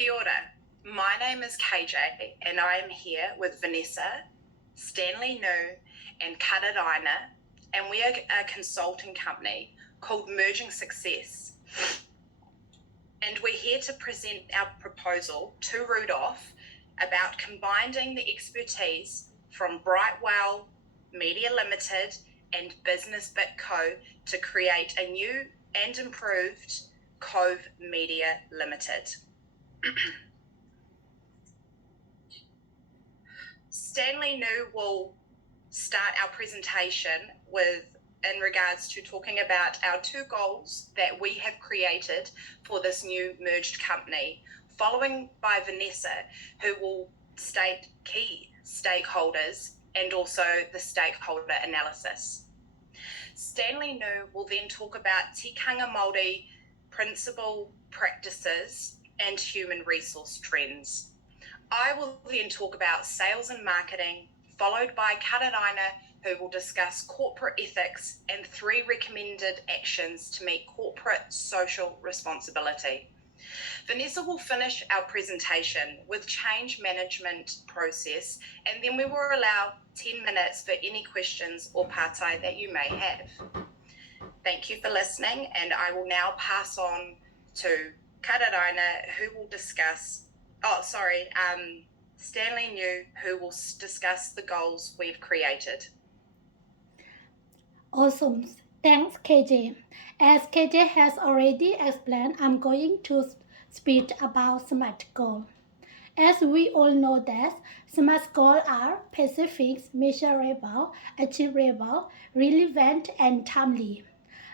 Kia ora. My name is KJ and I am here with Vanessa, Stanley New and Kararaina, and we are a consulting company called Merging Success. And we're here to present our proposal to Rudolph about combining the expertise from Brightwell Media Limited and Business Bit Co. to create a new and improved Cove Media Limited. Stanley New will start our presentation in regards to talking about our two goals that we have created for this new merged company, following by Vanessa, who will state key stakeholders and also the stakeholder analysis. Stanley New will then talk about tikanga Māori principal practices and human resource trends. I will then talk about sales and marketing, followed by Kararaina, who will discuss corporate ethics and 3 recommended actions to meet corporate social responsibility. Vanessa will finish our presentation with change management process, and then we will allow 10 minutes for any questions or partai that you may have. Thank you for listening, and I will now pass on to Kararaina, who will discuss Stanley New, who will discuss the goals we've created. Awesome. Thanks, KJ. As KJ has already explained, I'm going to speak about SMART goals. As we all know that SMART goals are specific, measurable, achievable, relevant, and timely.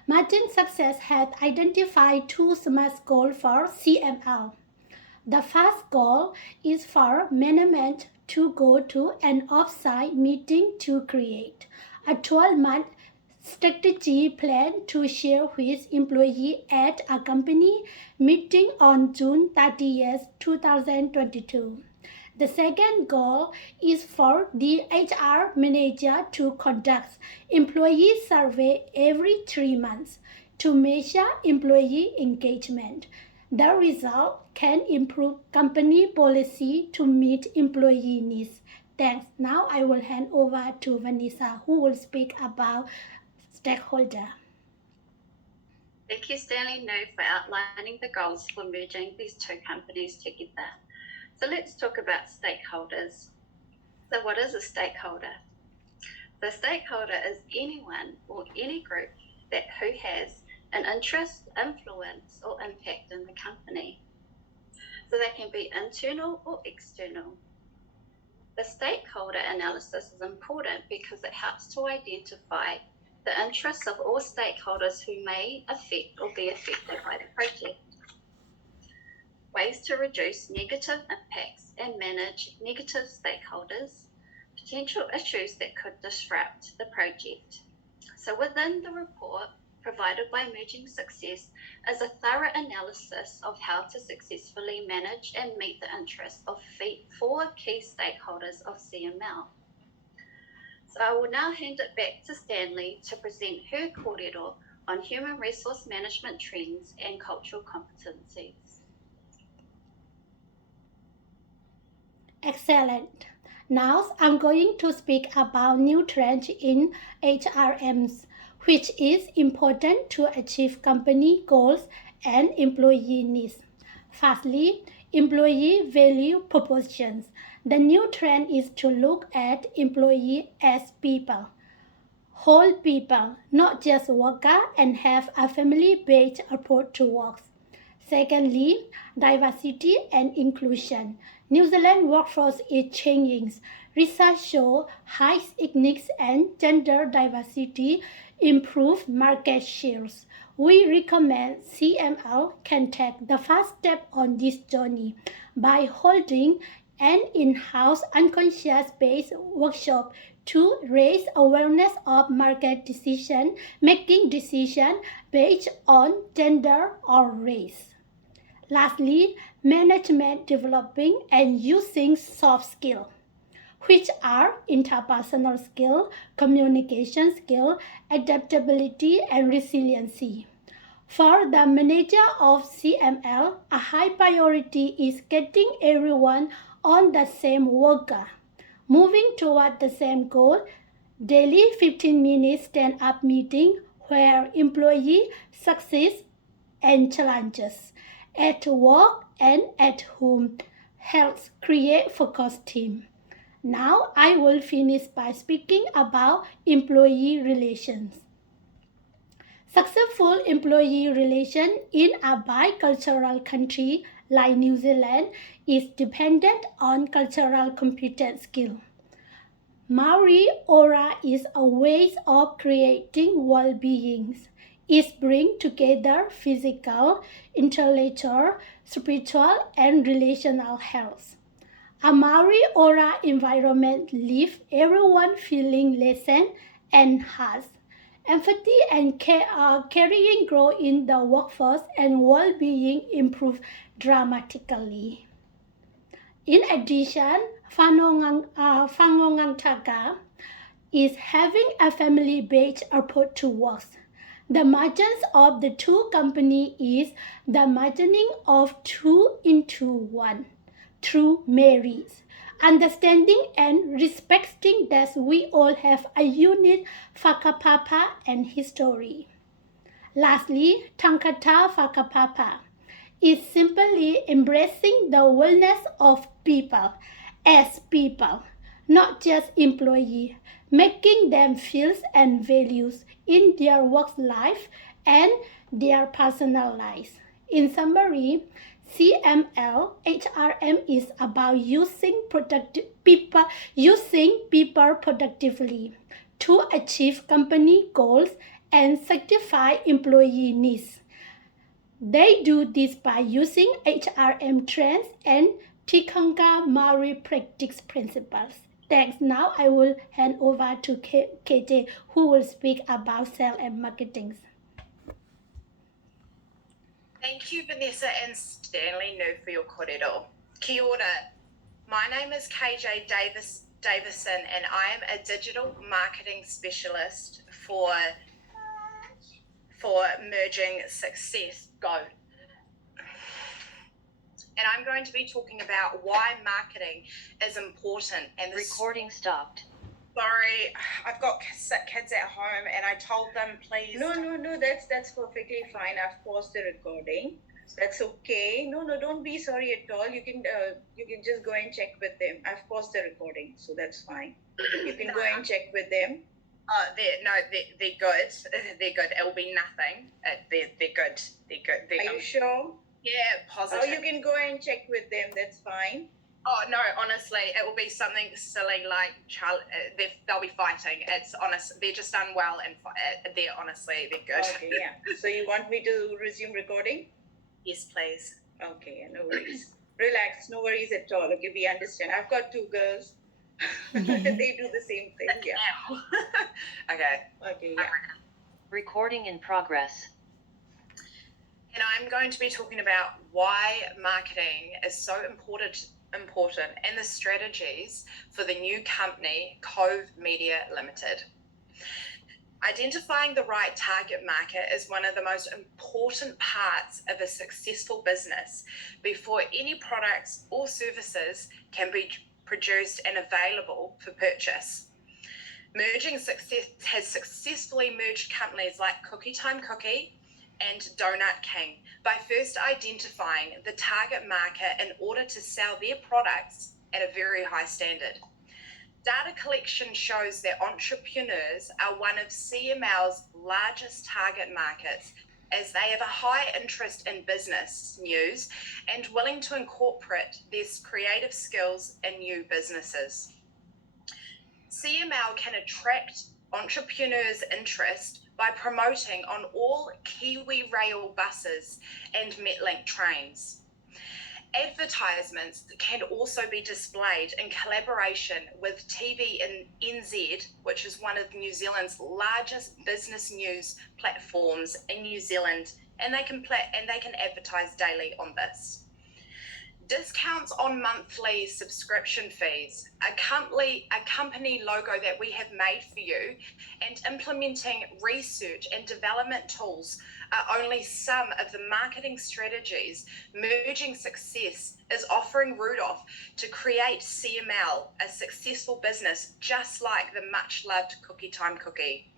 Merging Success has identified 2 SMART goals for CML. The first goal is for management to go to an off-site meeting to create a 12-month strategy plan to share with employees at a company meeting on June 30th, 2022. The second goal is for the HR manager to conduct employee survey every 3 months to measure employee engagement. The result can improve company policy to meet employee needs. Thanks. Now I will hand over to Vanessa, who will speak about stakeholder. Thank you, Stanley New, for outlining the goals for merging these 2 companies together. So let's talk about stakeholders. So what is a stakeholder? The stakeholder is anyone or any group who has an interest, influence, or impact in the company. So they can be internal or external. The stakeholder analysis is important because it helps to identify the interests of all stakeholders who may affect or be affected by the project. Ways to reduce negative impacts and manage negative stakeholders, potential issues that could disrupt the project. So within the report provided by Merging Success is a thorough analysis of how to successfully manage and meet the interests of 4 key stakeholders of CML. So I will now hand it back to Stanley to present her kōrero on human resource management trends and cultural competencies. Excellent. Now I'm going to speak about new trends in HRMs, which is important to achieve company goals and employee needs. Firstly, employee value propositions. The new trend is to look at employee as people, whole people, not just worker, and have a family-based approach to work. Secondly, diversity and inclusion. New Zealand workforce is changing. Research shows high ethnic and gender diversity improve market shares. We recommend CML can take the first step on this journey by holding an in-house unconscious-based workshop to raise awareness of market making decisions based on gender or race. Lastly, management developing and using soft skills, which are interpersonal skill, communication skill, adaptability, and resiliency. For the manager of CML, a high priority is getting everyone on the same worker, moving toward the same goal. Daily 15 minutes stand-up meeting where employee success and challenges at work and at home helps create focused team. Now I will finish by speaking about employee relations. Successful employee relation in a bicultural country like New Zealand is dependent on cultural competence skill. Maori Aura is a way of creating well-being. It brings together physical, intellectual, spiritual, and relational health. A Maori Aura environment leaves everyone feeling listened and heard. Empathy and caring grow in the workforce and well-being improve dramatically. In addition, Whanonga is having a family-based approach to work. The margins of the two companies is the margining of 2 into 1 through marriage, understanding and respecting that we all have a unique whakapapa and history. Lastly, Tangata Whakapapa is simply embracing the wellness of people as people, not just employees, making them feel and values in their work life and their personal lives. In summary, CML HRM is about using people productively to achieve company goals and satisfy employee needs. They do this by using HRM trends and Tikanga Maori practice principles. Thanks. Now I will hand over to KJ, who will speak about sales and marketing. Thank you, Vanessa and Stanley New, for your kōrero. Kia ora. My name is KJ Davison, and I am a digital marketing specialist for Merging Success. Go. And I'm going to be talking about why marketing is important. And Recording stopped. Sorry, I've got sick kids at home, and I told them please. No, that's perfectly fine. I've paused the recording. That's okay. No, don't be sorry at all. You can just go and check with them. I've paused the recording, so that's fine. You can go and check with them. They're good. They're good. It'll be nothing. They're good. They're good. Are you sure? Yeah, positive. Oh, you can go and check with them. That's fine. Oh no, honestly, it will be something silly like they'll be fighting. It's honest. They're just unwell and they're good. Okay, yeah. So you want me to resume recording? Yes, please. Okay, no worries. Relax, no worries at all. Okay, we understand. I've got 2 girls. They do the same thing. Yeah. Okay. Okay. Yeah. Recording in progress. And I'm going to be talking about why marketing is so important and the strategies for the new company, Cove Media Limited. Identifying the right target market is one of the most important parts of a successful business before any products or services can be produced and available for purchase. Merging Success has successfully merged companies like Cookie Time Cookie and Donut King by first identifying the target market in order to sell their products at a very high standard. Data collection shows that entrepreneurs are one of CML's largest target markets, as they have a high interest in business news and willing to incorporate their creative skills in new businesses. CML can attract entrepreneurs' interest by promoting on all Kiwi Rail buses and Metlink trains. Advertisements can also be displayed in collaboration with TV in NZ, which is one of New Zealand's largest business news platforms in New Zealand, and they can advertise daily on this. discounts on monthly subscription fees, a company logo that we have made for you, and implementing research and development tools are only some of the marketing strategies Merging Success is offering Rudolph to create CML, a successful business just like the much-loved Cookie Time Cookie.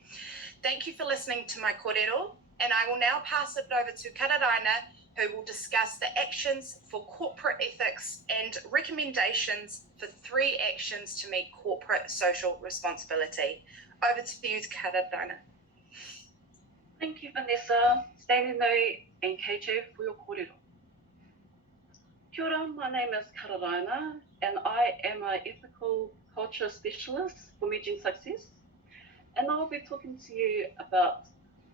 Thank you for listening to my kōrero, and I will now pass it over to Kararaina, who will discuss the actions for corporate ethics and recommendations for 3 actions to meet corporate social responsibility. Over to you, Kararaina. Thank you, Vanessa, Stanley Nui, and KJ for your kōrero. Kia ora, my name is Kararaina, and I am an ethical culture specialist for Merging Success. And I'll be talking to you about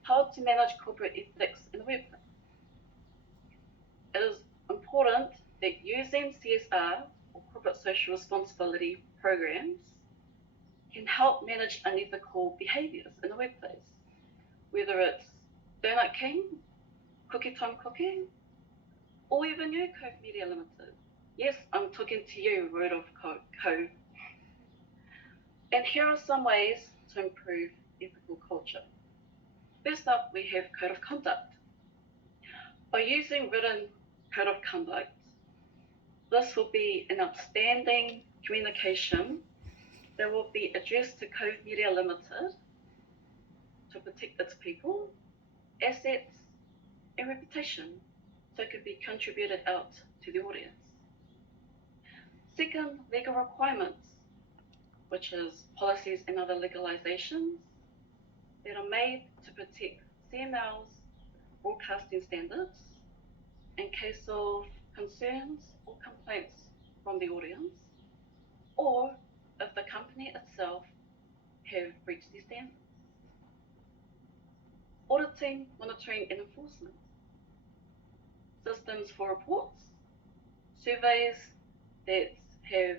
how to manage corporate ethics in the workplace. It is important that using CSR, or corporate social responsibility programs, can help manage unethical behaviours in the workplace, whether it's Donut King, Cookie Time Cookie, or even you, Cove Media Limited. Yes, I'm talking to you, Rudolph Cove. And here are some ways to improve ethical culture. First up, we have Code of Conduct. By using written Code of Conduct, this will be an outstanding communication that will be addressed to Cove Media Limited to protect its people, assets, and reputation, so it could be contributed out to the audience. Second, legal requirements, which is policies and other legalizations that are made to protect CML's broadcasting standards in case of concerns or complaints from the audience, or if the company itself have breached these standards. Auditing, monitoring, and enforcement. Systems for reports, surveys that have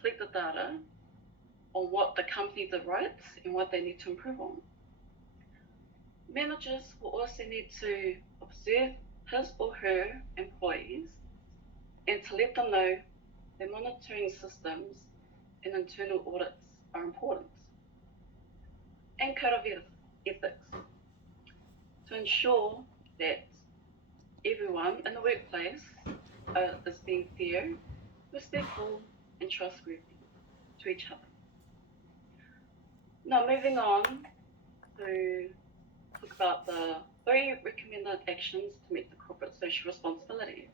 collected data on what the company did right and what they need to improve on. Managers will also need to observe his or her employees and to let them know that monitoring systems and internal audits are important. And code of ethics to ensure that everyone in the workplace is being fair, respectful, and trustworthy to each other. Now, moving on to talk about the 3 recommended actions to meet the corporate social responsibility.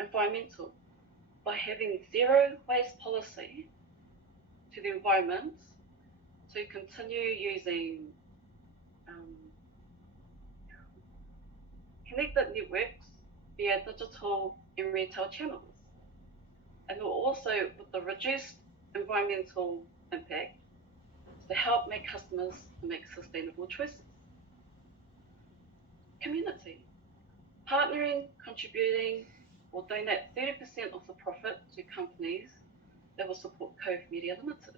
Environmental. By having zero waste policy to the environment, to continue using connected networks via digital and retail channels. And also with the reduced environmental impact to help make customers make sustainable choices. Community. Partnering, contributing, or donate 30% of the profit to companies that will support Cove Media Limited.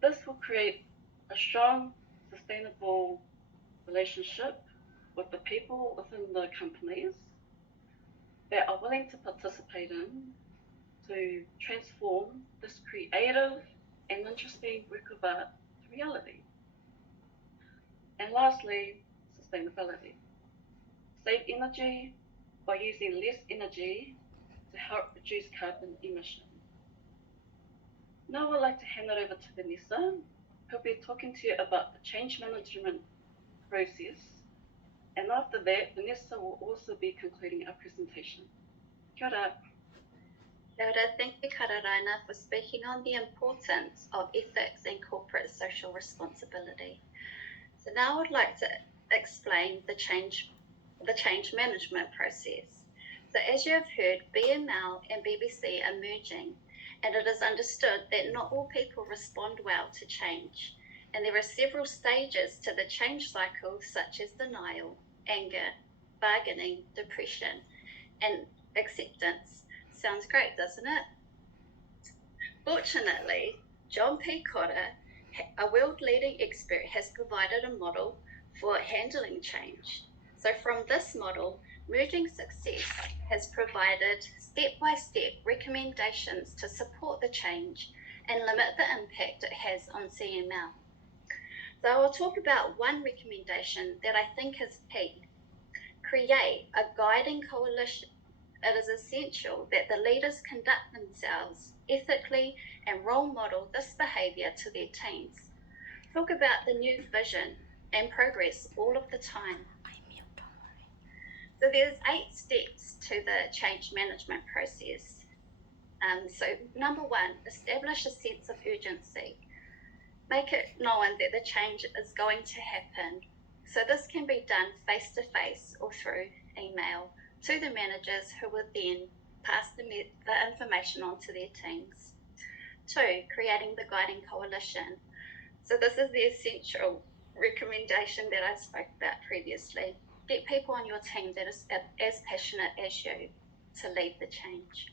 This will create a strong, sustainable relationship with the people within the companies that are willing to participate in to transform this creative and interesting work of art to reality. And lastly, sustainability. Save energy by using less energy to help reduce carbon emissions. Now I'd like to hand it over to Vanessa, who'll be talking to you about the change management process. And after that, Vanessa will also be concluding our presentation. Kia ora. Kia ora, thank you, Kararaina, for speaking on the importance of ethics and corporate social responsibility. So now I'd like to explain the change management process. So as you have heard, BML and BBC are merging, and it is understood that not all people respond well to change. And there are several stages to the change cycle, such as denial, anger, bargaining, depression, and acceptance. Sounds great, doesn't it? Fortunately, John P. Cotter, a world-leading expert, has provided a model for handling change. So from this model, Merging Success has provided step-by-step recommendations to support the change and limit the impact it has on CML. So I'll talk about one recommendation that I think is key. Create a guiding coalition. It is essential that the leaders conduct themselves ethically and role model this behaviour to their teams. Talk about the new vision and progress all of the time. So there's 8 steps to the change management process. So number 1, establish a sense of urgency. Make it known that the change is going to happen. So this can be done face-to-face or through email to the managers, who will then pass the information on to their teams. 2, creating the guiding coalition. So this is the essential recommendation that I spoke about previously. Get people on your team that is as passionate as you to lead the change.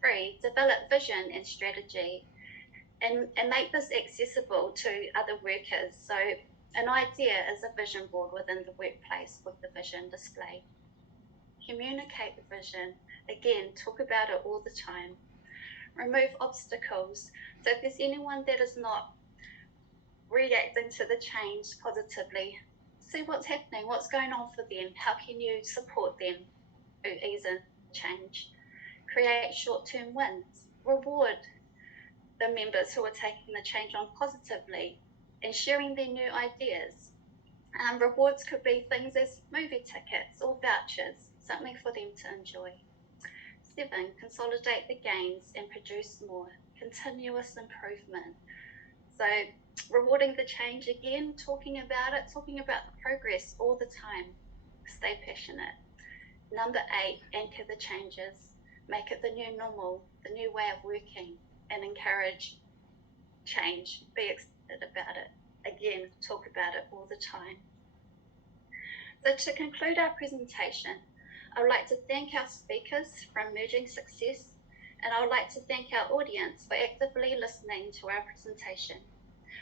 3, develop vision and strategy and make this accessible to other workers. So an idea is a vision board within the workplace with the vision displayed. Communicate the vision. Again, talk about it all the time. Remove obstacles. So if there's anyone that is not reacting to the change positively, see what's happening, what's going on for them, how can you support them to ease in change. Create short-term wins. Reward the members who are taking the change on positively and sharing their new ideas. Rewards could be things as movie tickets or vouchers, something for them to enjoy. 7, consolidate the gains and produce more. Continuous improvement. So rewarding the change again, talking about it, talking about the progress all the time. Stay passionate. Number 8, anchor the changes. Make it the new normal, the new way of working, and encourage change. Be excited about it. Again, talk about it all the time. So to conclude our presentation, I would like to thank our speakers from Merging Success, and I would like to thank our audience for actively listening to our presentation.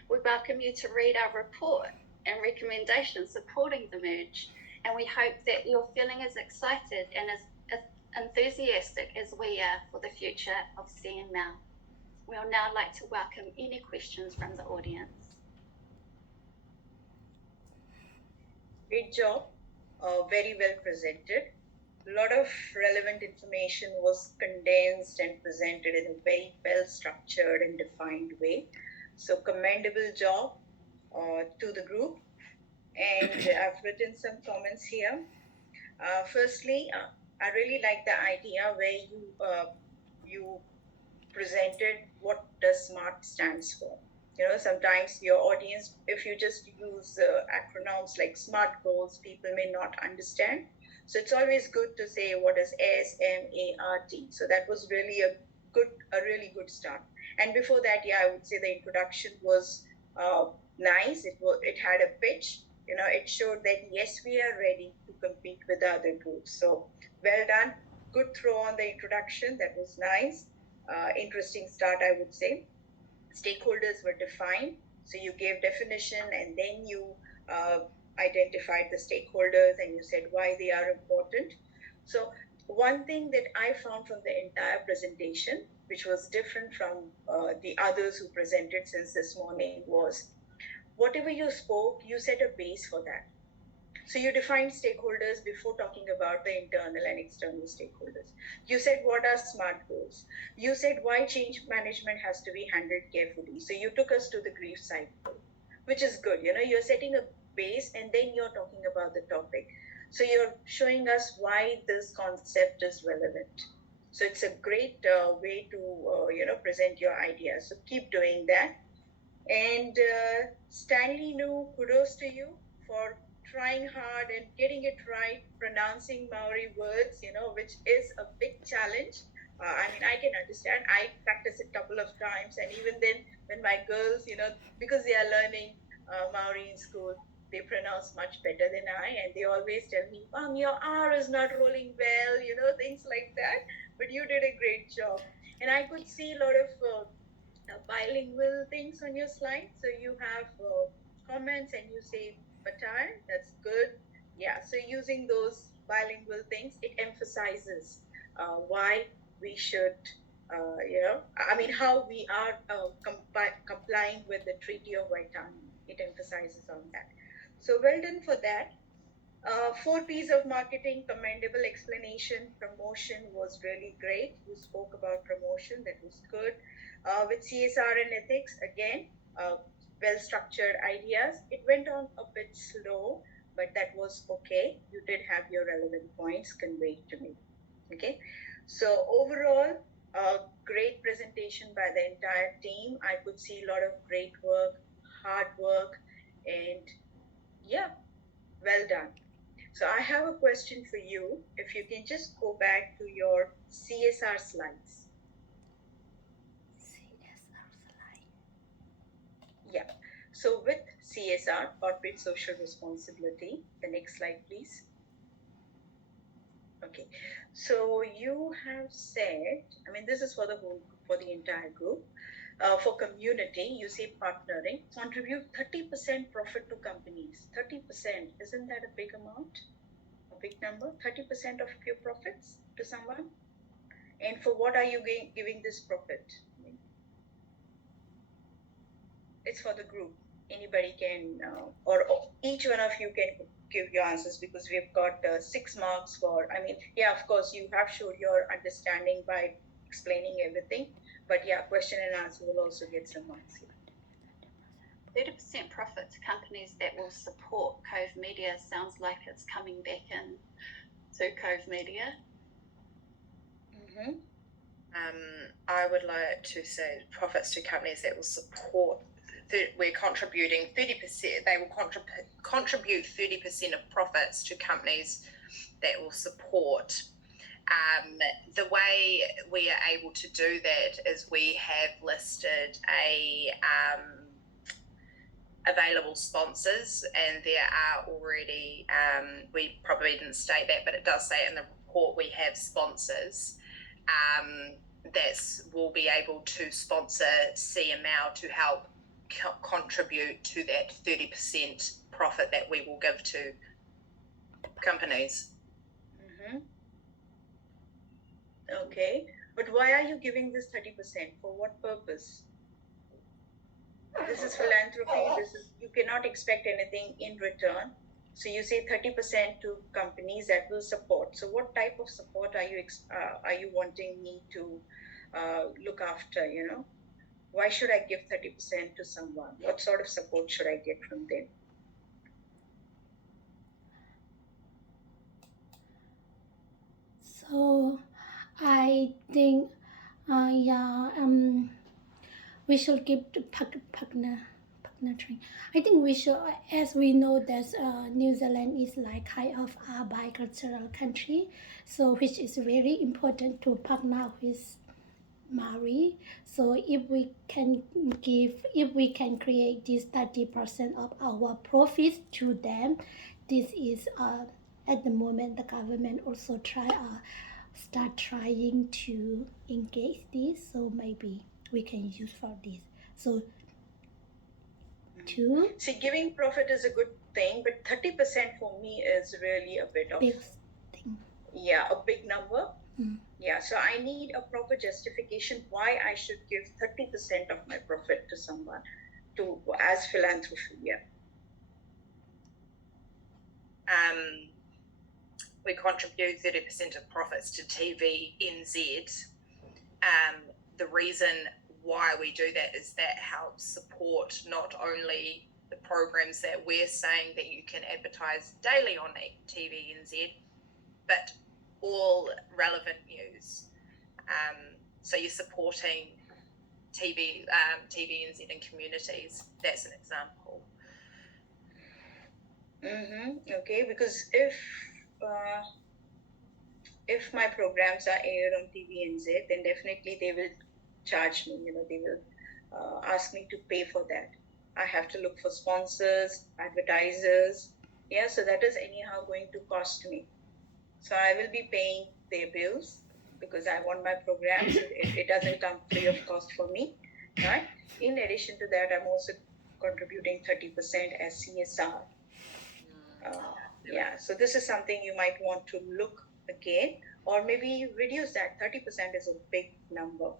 We welcome you to read our report and recommendations supporting the merge, and we hope that you're feeling as excited and as enthusiastic as we are for the future of CML. We would now like to welcome any questions from the audience. Great job. Very well presented. A lot of relevant information was condensed and presented in a very well structured and defined way. So commendable job to the group. And I've written some comments here. Firstly, I really like the idea where you presented what does SMART stands for. You know, sometimes your audience, if you just use acronyms like SMART goals, people may not understand. So it's always good to say what is SMART. So that was really a really good start. And before that, yeah, I would say the introduction was nice. It had a pitch. You know, it showed that yes, we are ready to compete with the other groups. So well done. Good throw on the introduction. That was nice. Interesting start, I would say. Stakeholders were defined. So you gave definition and then you identified the stakeholders and you said why they are important. So one thing that I found from the entire presentation, which was different from the others who presented since this morning, was whatever you spoke, you set a base for that. So you defined stakeholders before talking about the internal and external stakeholders. You said what are SMART goals. You said why change management has to be handled carefully. So you took us to the grief cycle, which is good. You know, you're setting a base and then you're talking about the topic. So you're showing us why this concept is relevant. So it's a great way to present your ideas. So keep doing that. And Stanley Nu, kudos to you for trying hard and getting it right, pronouncing Maori words, you know, which is a big challenge. I mean, I can understand. I practiced it a couple of times, and even then, when my girls, you know, because they are learning Maori in school, they pronounce much better than I, and they always tell me, Mom, your R is not rolling well, you know, things like that. But you did a great job. And I could see a lot of bilingual things on your slide. So you have comments and you say Batar, that's good. Yeah, so using those bilingual things, it emphasizes why we should, how we are complying with the Treaty of Waitangi. It emphasizes on that. So well done for that. 4 P's of marketing, commendable explanation. Promotion was really great. You spoke about promotion, that was good. With CSR and ethics, again, well-structured ideas. It went on a bit slow, but that was okay. You did have your relevant points conveyed to me. Okay, so overall, great presentation by the entire team. I could see a lot of great work, hard work, and yeah, well done. So I have a question for you. If you can just go back to your CSR slides. CSR slide. Yeah. So with CSR, corporate social responsibility, the next slide, please. Okay. So you have said, this is for the entire group. For community, you say partnering, contribute 30% profit to companies. 30%, isn't that a big amount? A big number? 30% of your profits to someone? And for what are you giving this profit? It's for the group. Anybody can, or each one of you can give your answers, because we've got 6 marks for, of course, you have showed your understanding by explaining everything. But yeah, question and answer will also get some marks here. 30% profit to companies that will support Cove Media sounds like it's coming back in to Cove Media. Mm-hmm. I would like to say profits to companies that will support. We're contributing 30%. They will contribute 30% of profits to companies that will support. The way we are able to do that is we have listed available sponsors, and there are already, we probably didn't state that, but it does say it in the report, we have sponsors that will be able to sponsor CML to help contribute to that 30% profit that we will give to companies. Mm-hmm. Okay, but why are you giving this 30%? For what purpose? This is philanthropy. You cannot expect anything in return. So you say 30% to companies that will support. So what type of support are you wanting me to look after? Why should I give 30% to someone? What sort of support should I get from them? So I think, we should give to partnering. I think we should, as we know that New Zealand is like kind of a bicultural country, so which is very important to partner with Maori. So if we can create this 30% of our profits to them, this is at the moment the government also start trying to engage this. So maybe we can use for this. So see, giving profit is a good thing, but 30% for me is really a bit of big thing. Yeah, a big number. Mm. Yeah, so I need a proper justification why I should give 30% of my profit to someone as philanthropy. Yeah. We contribute 30% of profits to TVNZ. The reason why we do that is that helps support not only the programs that we're saying that you can advertise daily on TVNZ, but all relevant news. So you're supporting TVNZ and communities. That's an example. Mm-hmm. Okay, because if my programs are aired on TVNZ, then definitely they will charge me. They will ask me to pay for that. I have to look for sponsors, advertisers. Yeah, so that is anyhow going to cost me. So I will be paying their bills because I want my programs. It doesn't come free of cost for me, right? In addition to that, I'm also contributing 30% as CSR. Yeah, so this is something you might want to look again, or maybe reduce that. 30% is a big number.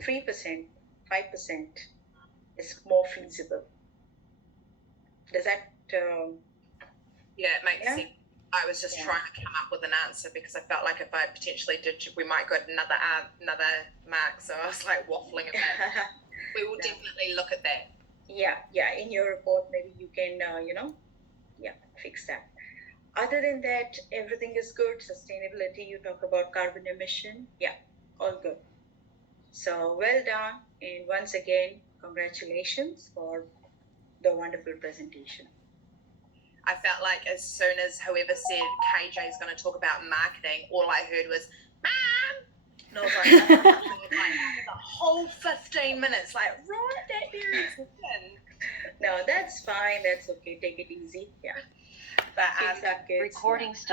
3%, 5% is more feasible. Does that? Yeah, it makes Yeah. sense. I was just Yeah. trying to come up with an answer because I felt like if I potentially did, we might go to another mark. So I was like waffling a bit. We will No. definitely look at that. Yeah. In your report, maybe you can, fix that. Other than that, everything is good. Sustainability, you talk about carbon emission. Yeah, all good. So well done. And once again, congratulations for the wonderful presentation. I felt like as soon as whoever said KJ is going to talk about marketing, all I heard was, Mom! And I was like, the whole 15 minutes, like, right that very second. No, that's fine. That's okay. Take it easy. Yeah. But Kids are kids. Recording stopped.